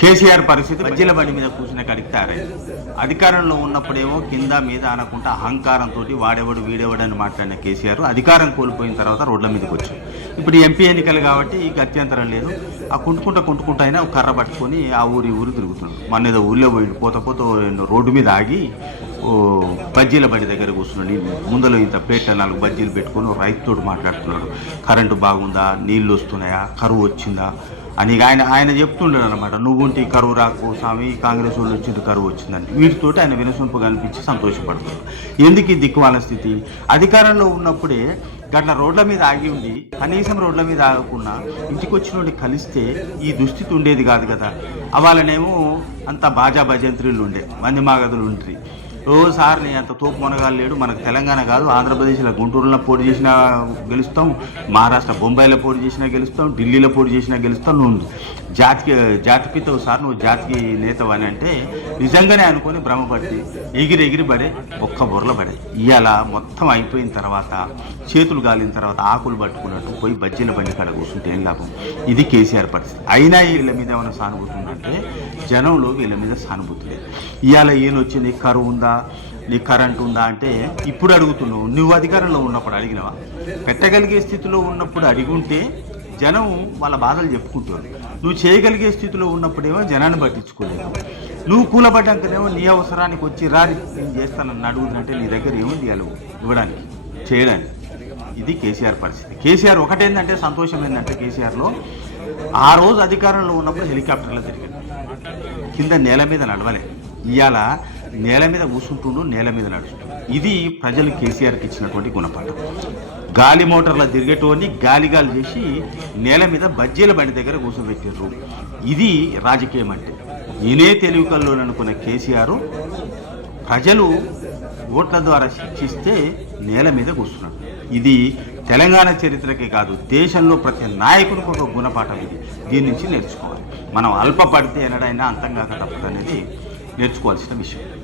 కేసీఆర్ పరిస్థితి మధ్యల బండి మీద కూర్చుని కాడికి తయారైంది అధికారంలో ఉన్నప్పుడేమో కింద మీద అనకుండా అహంకారంతో వాడెవడు వీడేవాడు అని మాట్లాడిన కేసీఆర్ అధికారం కోల్పోయిన తర్వాత రోడ్ల మీదకి వచ్చి. ఇప్పుడు ఎంపీ ఎన్నికలు కాబట్టి ఈ గత్యంతరం లేదు. ఆ కుంటుకుంటా కుంటుకుంటా అయినా కర్ర పట్టుకొని ఆ ఊరి ఊరు తిరుగుతున్నాడు మన ఏదో ఊళ్ళో పోయి పోత పోత రోడ్డు మీద ఆగి ఓ బజ్జీల బండి దగ్గర కూర్చున్నాడు ముందలో ఇంత ప్లేట్ల నాలుగు బజ్జీలు పెట్టుకొని రైతుతోడు మాట్లాడుతున్నాడు. కరెంటు బాగుందా? నీళ్ళు వస్తున్నాయా? కరువు వచ్చిందా? అని ఆయన ఆయన చెప్తుండడు అనమాట నువ్వుంటి కరువు రాకు స్వామి కాంగ్రెస్ వాళ్ళు వచ్చింది కరువు వచ్చిందని. వీటితోటి ఆయన వినసొంపు కనిపించి సంతోషపడుతుంది ఎందుకు ఈ దిక్కువాల స్థితి? అధికారంలో ఉన్నప్పుడే గట్ల రోడ్ల మీద ఆగి ఉండి కనీసం రోడ్ల మీద ఆగకుండా ఇంటికి వచ్చిన కలిస్తే ఈ దుస్థితి ఉండేది కాదు కదా. వాళ్ళనేమో అంత బాజా భజంత్రులు ఉండే మంది మాగదులు ఉంట్రి ఓ సార్ నీ అంత తోపు మునగాలు లేడు. మనకు తెలంగాణ కాదు ఆంధ్రప్రదేశ్లో గుంటూరులో పోటీ చేసినా గెలుస్తాం మహారాష్ట్ర బొంబాయిలో పోటీ చేసినా గెలుస్తాం ఢిల్లీలో పోటీ చేసినా గెలుస్తాం నువ్వు జాతికి జాతిపితవు సార్ నువ్వు జాతికి అని అంటే నిజంగానే అనుకొని భ్రమపడి ఎగిరి ఎగిరి పడే ఒక్క బుర్రలు పడే. ఇవాళ మొత్తం అయిపోయిన తర్వాత చేతులు గాలిన తర్వాత ఆకులు పట్టుకున్నట్టు పోయి బజ్జీల బండి కాడ కూర్చుంటే ఏం లాభం? ఇది కేసీఆర్ పరిస్థితి. అయినా వీళ్ళ మీద ఏమైనా సానుభూతి ఉందంటే జనంలో వీళ్ళ మీద సానుభూతి లేదు. ఇవాళ ఈయన వచ్చింది కరువు ఉందా? నీ కరెంట్ ఉందా అంటే ఇప్పుడు అడుగుతున్నావు. నువ్వు అధికారంలో ఉన్నప్పుడు అడిగినవా? పెట్టగలిగే స్థితిలో ఉన్నప్పుడు అడిగి ఉంటే జనం వాళ్ళ బాధలు చెప్పుకుంటారు నువ్వు చేయగలిగే స్థితిలో ఉన్నప్పుడేమో జనాన్ని పట్టించుకోలేదు. నువ్వు కూలబడ్డాకనేమో నీ అవసరానికి వచ్చి రాని నేను చేస్తానని అడుగుతుందంటే నీ దగ్గర ఏముంది ఇవ్వాలి ఇవ్వడానికి చేయడానికి. ఇది కేసీఆర్ పరిస్థితి. కేసీఆర్ ఒకటేందంటే సంతోషం ఏంటంటే కేసీఆర్లో ఆ రోజు అధికారంలో ఉన్నప్పుడు హెలికాప్టర్లో తిరిగాడు కింద నేల మీద నడవలే. ఇవాళ నేల మీద కూర్చుంటుండు నేల మీద నడుస్తుండు. ఇది ప్రజలు కేసీఆర్కి ఇచ్చినటువంటి గుణపాఠం. గాలి మోటార్ల తిరిగేటోని గాలి గాలి చేసి నేల మీద బజ్జీల బండి దగ్గర కూర్చోబెట్టారు ఇది రాజకీయం అంటే. నేనే తెలివికల్లో అనుకున్న కేసీఆర్ ప్రజలు ఓట్ల ద్వారా శిక్షిస్తే నేల మీద కూర్చున్నాడు. ఇది తెలంగాణ చరిత్రకే కాదు దేశంలో ప్రతి నాయకుడికి ఒక గుణపాఠం ఇది. దీని నుంచి నేర్చుకోవాలి. మనం అల్పపడితే ఎనడైనా అంతం కాక తప్పదనేది నేర్చుకోవాల్సిన విషయం.